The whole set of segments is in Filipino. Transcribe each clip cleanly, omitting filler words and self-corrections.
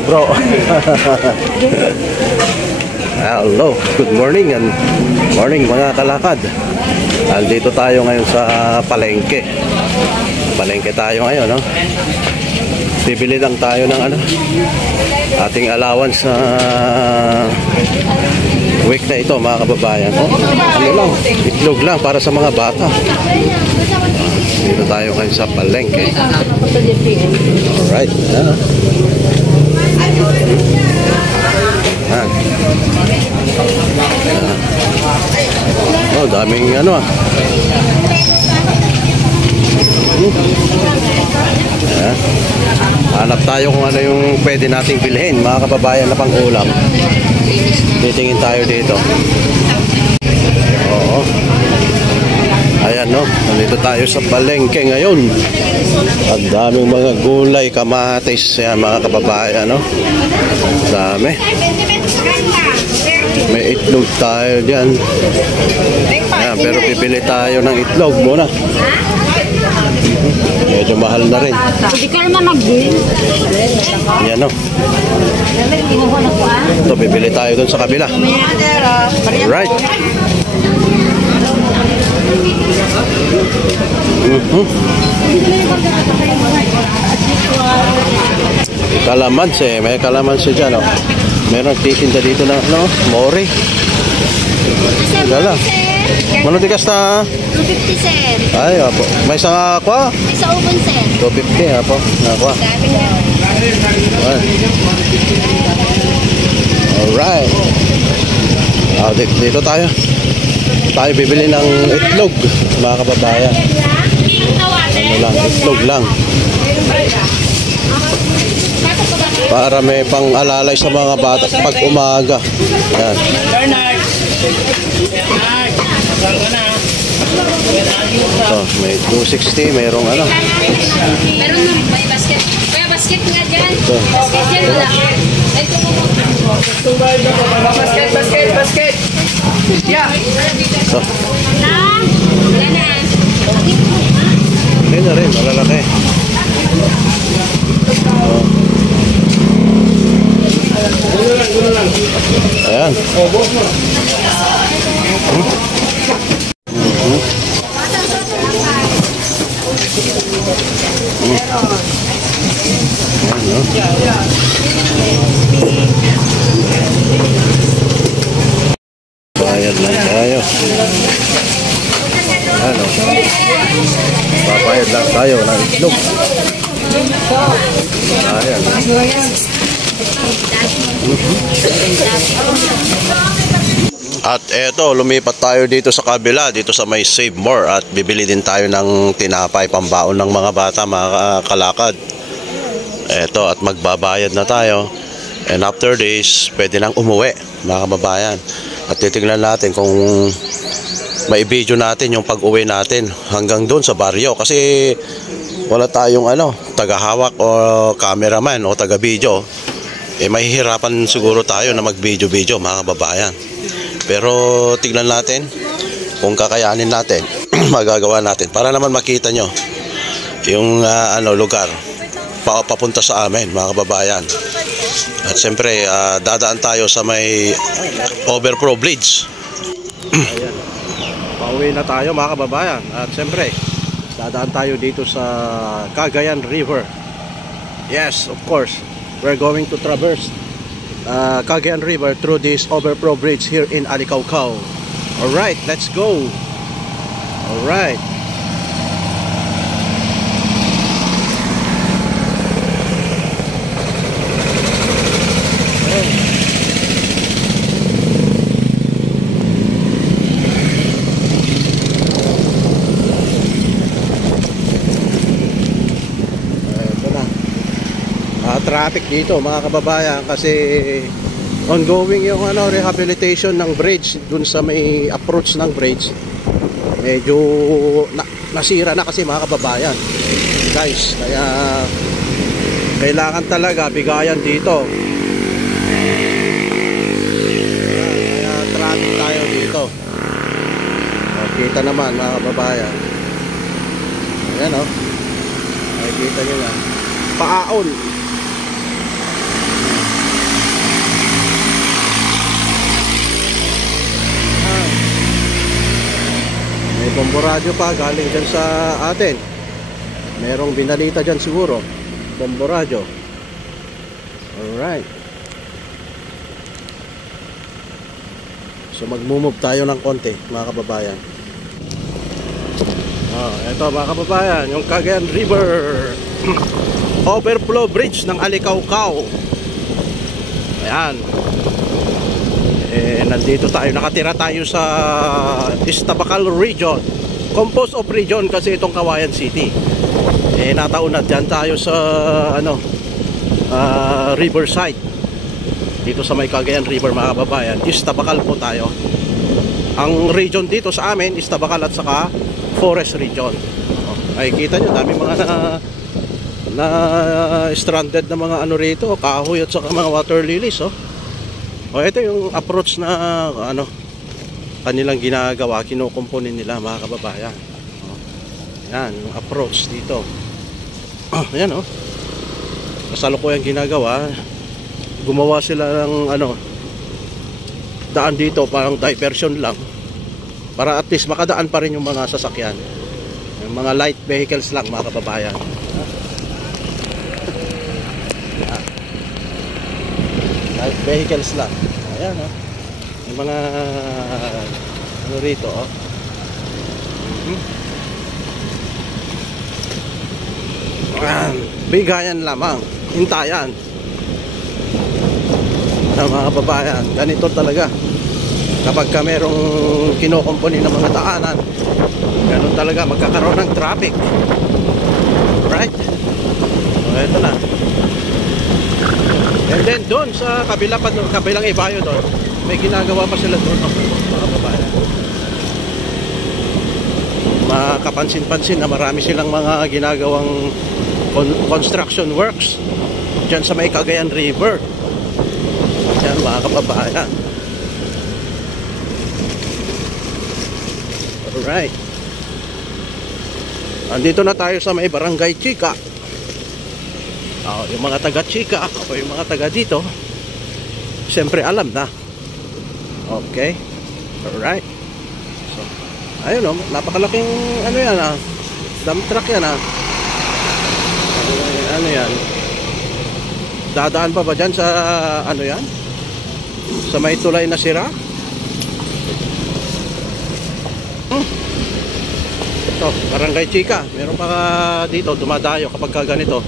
bro. Hello, good morning and morning mga kalakad. Andito tayo ngayon sa palengke. Palengke tayo ngayon, no? Bibili lang tayo ng ating allowance sa week na ito, mga kababayan. Itlog lang para sa mga bata. Dito tayo ngayon sa palengke. Alright. Oh, daming hanap tayo kung ano yung pwede nating bilhin, mga kababayan, na pang-ulam. Titingin tayo dito. Oo. Ayan, no, nandito tayo sa palengke ngayon. Ang daming mga gulay, kamatis, yan, mga kababayan, no? Dami. May itlog tayo dyan. Ayan, pero pipili tayo ng itlog muna. Medyo mahal na rin. Hindi ka naman mag-bill. Ayan, no? Ito, pipili tayo dun sa kabila. Right. Kalamansi, may kalamansi dyan, oh. Meron titinda dito na, mori. Gala. Mano tikas na? 250, sir. Ay, apo. May isang aqua? May sa oven, sir. 250, apo. Aqua. Alright. Dito tayo. Tayo bibili ng itlog, mga kababayan. Itlog lang. Para may pang-alalay sa mga bata pag umaga. Ayan. So, may 260, mayroong Meron may basket. Kaya basket nga dyan. Ito. Basket dyan, wala. Basket. Yeah. So. Wala na. Hindi na rin, malalaki. Ayan. Bayad lang tayo. Babayad lang tayo ng itlog. Ayan. At eto, lumipat tayo dito sa kabila, dito sa may Save More, at bibili din tayo ng tinapay, pambaon ng mga bata, mga kalakad. Eto, at magbabayad na tayo. And after this, pwede nang umuwi, mga kababayan. At titignan natin kung may video natin yung pag-uwi natin hanggang doon sa baryo. Kasi wala tayong tagahawak o cameraman o taga-video. Mahihirapan siguro tayo na mag-video-video, mga kababayan. Pero tignan natin kung kakayanin natin, magagawa natin para naman makita nyo yung lugar papunta sa amin, mga kababayan. At siyempre dadaan tayo sa may overflow bridge. Ayan. Pauwi na tayo, mga kababayan. At siyempre dadaan tayo dito sa Cagayan River. Yes, of course, we're going to traverse Cagayan River through this overflow bridge here in Alicaucao. Alright, let's go. Alright. Traffic dito, mga kababayan, kasi ongoing yung rehabilitation ng bridge dun sa may approach ng bridge. Medyo nasira na kasi, mga kababayan, guys, kaya kailangan talaga bigayan dito. Kaya traffic tayo dito. Kita naman, mga kababayan. Ayan, nakikita nyo na paaon. Bombo radyo pa galing dyan sa atin. Merong binalita dyan siguro. Bombo radyo. Alright. So magmumove tayo ng konti mga kababayan. Ito mga kababayan, yung Cagayan River overflow bridge ng Alicaucao. Ayan. Nandito tayo, nakatira tayo sa Iztabacal region, composed of region kasi itong Kawayan City. Nataunad dyan tayo sa riverside dito sa may Cagayan River mga kababayan. Iztabacal po tayo. Ang region dito sa amin Iztabacal at saka forest region. Ay kita nyo, dami mga na stranded na mga ano rito, kahoy at saka mga water lilies. Ito yung approach na kanilang ginagawa, kinukumpunin nila mga kababayan. Yan, yung approach dito. Ayan kasalukuyang ginagawa. Gumawa sila ng daan dito, parang diversion lang. Para at least makadaan pa rin yung mga sasakyan. Yung mga light vehicles lang mga kababayan. Light vehicles lang. Ayan yung mga rito bigayan lamang, hintayan. Mga kababayan, ganito talaga kapag ka merong kinukumpuni ng mga daanan, ganun talaga magkakaroon ng traffic, right? So ito na. And then doon sa kabilang ibayo doon, may ginagawa pa sila doon mga kababayan. Makapansin-pansin na marami silang mga ginagawang construction works dyan sa may Cagayan River. Yan mga kababayan. Alright. Andito na tayo sa may Barangay Chica. Yung mga taga Chica o yung mga taga dito, siyempre alam na. Okay. Alright. So, ayun napakalaking yan dump truck yan yan. Dadaan pa ba dyan sa yan? Sa may tulay na sira? Ito, Barangay Chica. Meron pa dito, dumadayo kapag ganito.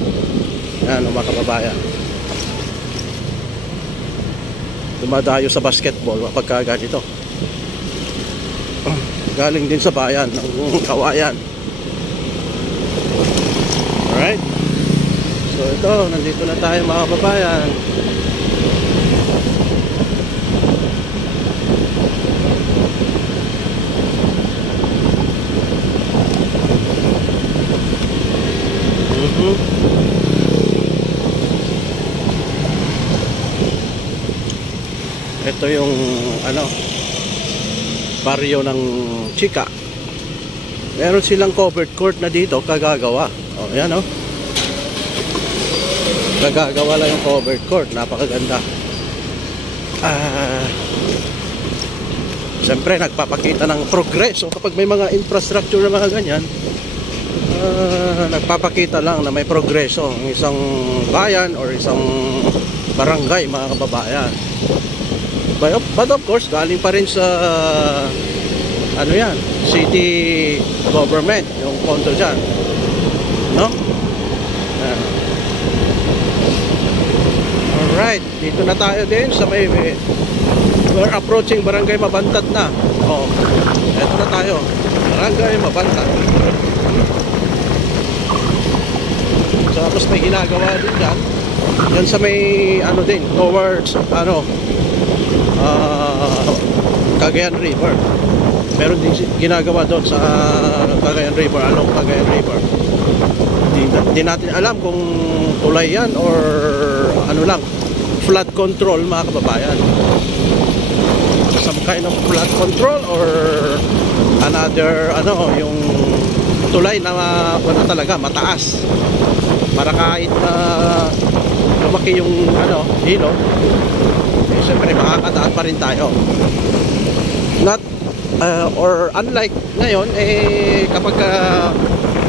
Yan, mga kababayan. Dumadayo sa basketball kapag ganito. Galing din sa bayan ng Kawayan. Alright. So ito, nandito na tayo mga kababayan. Ito yung baryo ng Chica. Meron silang covered court na dito kagagawa. Yan kagagawa lang yung covered court, napakaganda. Siyempre nagpapakita ng progreso kapag may mga infrastructure na mga ganyan. Nagpapakita lang na may progreso ang isang bayan or isang barangay mga kababayan. But of course galing pa rin sa city government yung pondo dyan, no? Alright, dito na tayo din sa may we're approaching Barangay Mabantad na. Eto na tayo, Barangay Mabantad. Tapos may ginagawa din dyan. Yan sa may din towards Cagayan River. Meron din ginagawa doon sa Cagayan River, along Cagayan River. Hindi natin alam kung tulay yan or flood control mga kababayan. Some kind of flood control or another yung tulay na talaga mataas para kahit lumaki yung siyempre makakadaan pa rin tayo. or unlike ngayon, kapag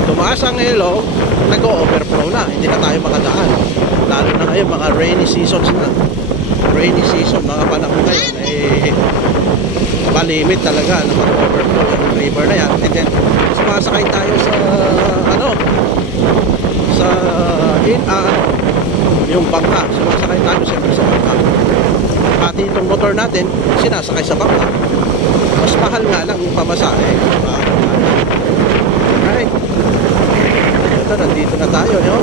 tumaas ang ilog, nag-overflow na, hindi na tayo makadaan. Lalo na ngayon, mga rainy seasons na. Rainy season, mga panahon ngayon, malimit talaga na mag-overflow yung river na yan. And then, sumasakay tayo sa, sa yung bangka. Sumasakay tayo siyempre sa bangka. Pati itong motor natin, sinasakay sa bangka. Mas mahal nga lang yung pamasahe. Alright. Ito, nandito na tayo, no?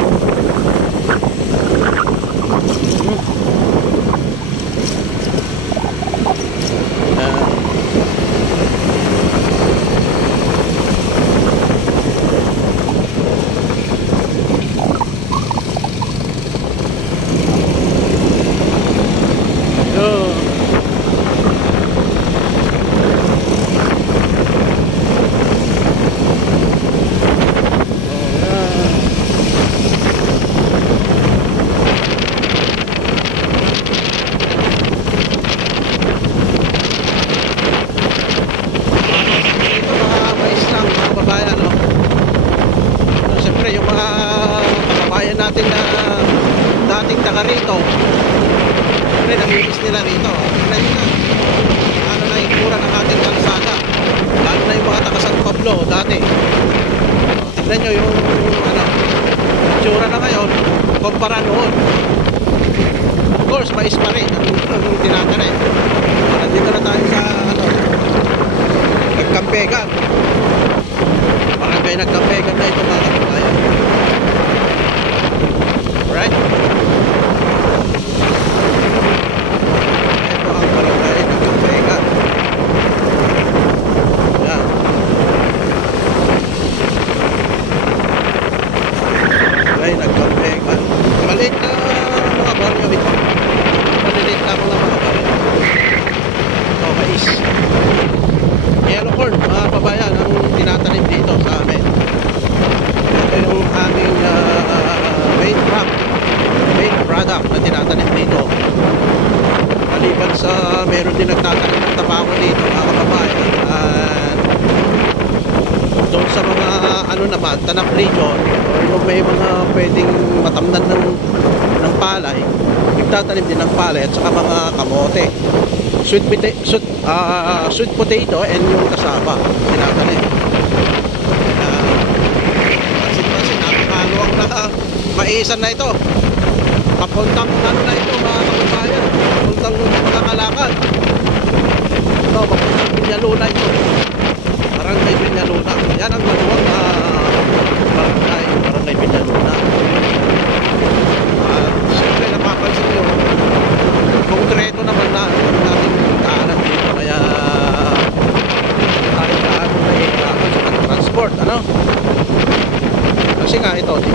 Natin na dating taga rito, siyempre namimiss nila rito. Tignan nyo na ano na yung kura ng ating kalsada, lalo na yung mga taga San Pablo dati. Tignan nyo yung tsura na ngayon kumpara noon. Of course, mais pa rin ang tinatanim. Nandito na tayo sa Nagkampegan. Barangay Nagkampegan na ito, mga kababayan. Right? Ito ang barangay Nagkampegan. Yan. Barangay Nagkampegan. Maliit na mga baryo ito. Maliit na mga baryo. Ito, mais. Yellow corn, mga kababayan, ang tinatanim dito sa amin. Ito yung aming main product na tinatanim dito. Maliban sa meron din nagtatanim ng tapako dito, mga kababayan. At doon sa mga naman, Tanap region, or yung may mga pwedeng matamnan ng palay, nagtatanim din ng palay at saka mga kamote. Sweet potato and yung kasaba tinatanim. Kasi napakaluwang na maisan na ito. Papuntang na ito, mga kababayan, papuntang mga kalakad. Ito, papuntang Pinyaluna ito. Barangay Pinyaluna. Yan ang maluwang na barangay Pinyaluna. At siyempre napapansin nyo, konkreto naman na natin daanan dito, kaya tayo daan na hihirapan sa transport, kasi nga ito, okay.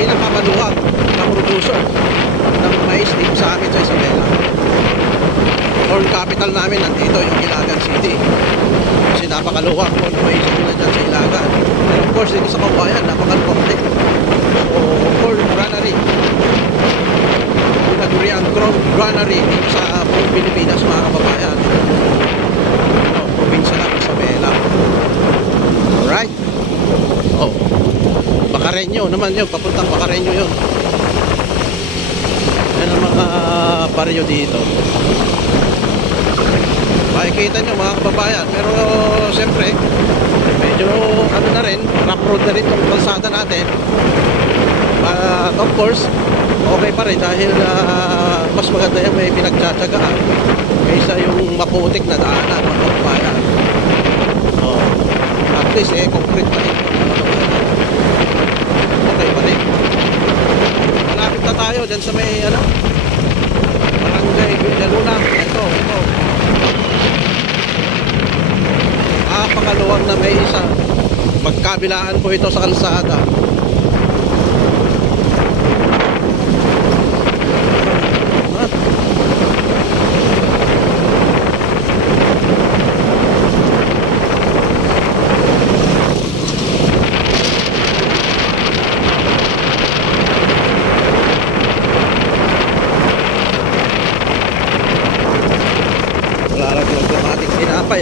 Pinakamaluwag na producer ng mais dito sa amin sa Isabela. Corn capital namin nandito yung Ilagan City, kasi napakaluwag po ng mais nila dyan sa Ilagan. And of course dito sa Kawayan napakaluwag din. So corn granary yung Carreño naman yun, papuntang Carreño yun. Yan ang mga baryo dito. Makikita nyo mga kababayan, pero siyempre medyo ano na rin, rough road na rin yung kalsada natin. But of course, okay pa rin dahil mas maganda yung may pinagtsatsagaan kaysa yung maputik na daanan mga kababayan. At least concrete pa rin. Okay pa rin. Malapit na tayo dyan sa may Barangay Villaluna. Ito. Pakaluwag na may isa. Magkabilaan po ito sa kalsada. Wala lang yung automatic tinapay